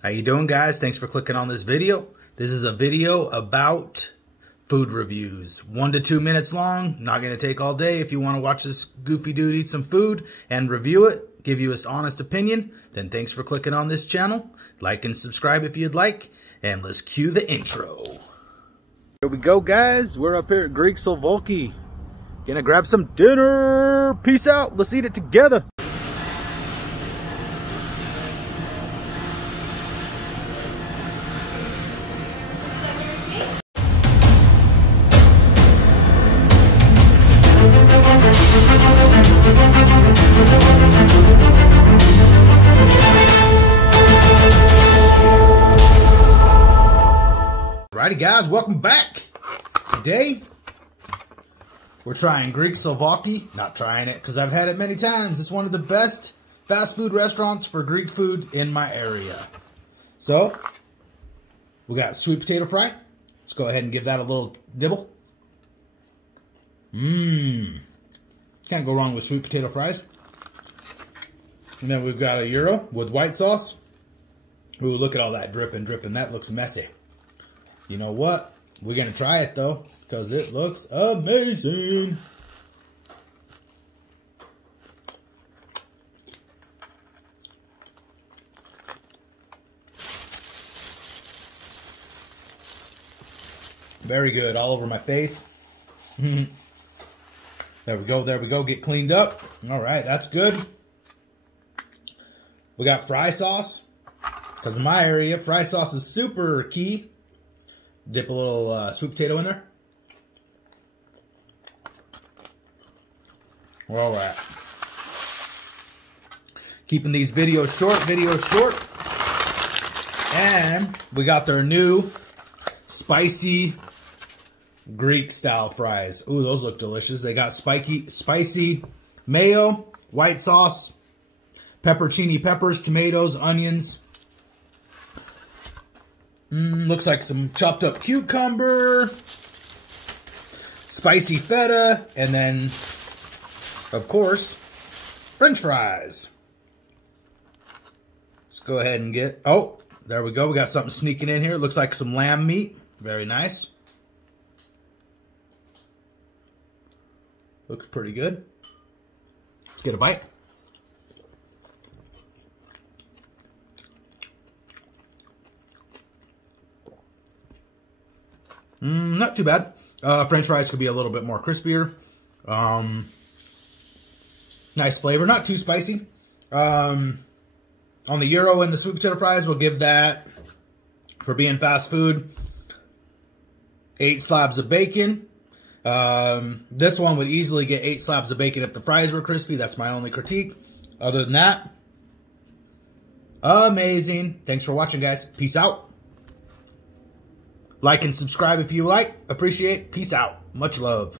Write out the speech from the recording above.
How you doing, guys? Thanks for clicking on this video. This is a video about food reviews. 1 to 2 minutes long. Not going to take all day. If you want to watch this goofy dude eat some food and review it, give you his honest opinion, then thanks for clicking on this channel. Like and subscribe if you'd like. And let's cue the intro. Here we go, guys. We're up here at Greek souvlaki. Gonna grab some dinner. Peace out. Let's eat it together. Alrighty, guys, welcome back. Today we're trying Greek souvlaki. Not trying it because I've had it many times. It's one of the best fast food restaurants for Greek food in my area. So we got sweet potato fry. Let's go ahead and give that a little nibble. Can't go wrong with sweet potato fries. And then we've got a gyro with white sauce. Ooh, look at all that dripping. That looks messy. You know what? We're going to try it, though, because it looks amazing. Very good. All over my face. There we go. Get cleaned up. All right, that's good. We got fry sauce. Because in my area, fry sauce is super key. Dip a little sweet potato in there. We're all right. Keeping these videos short. And we got their new spicy Greek style fries. Ooh, those look delicious. They got spicy mayo, white sauce, pepperoncini peppers, tomatoes, onions. Looks like some chopped up cucumber, spicy feta, and then, of course, French fries. Let's go ahead and get, oh, there we go. We got something sneaking in here. Looks like some lamb meat. Very nice. Looks pretty good. Let's get a bite. Not too bad. French fries could be a little bit more crispier. Nice flavor. Not too spicy. On the gyro and the sweet potato fries, we'll give that, for being fast food, 8 slabs of bacon. This one would easily get 8 slabs of bacon if the fries were crispy. That's my only critique. Other than that, amazing. Thanks for watching, guys. Peace out. Like and subscribe if you like. Appreciate. Peace out. Much love.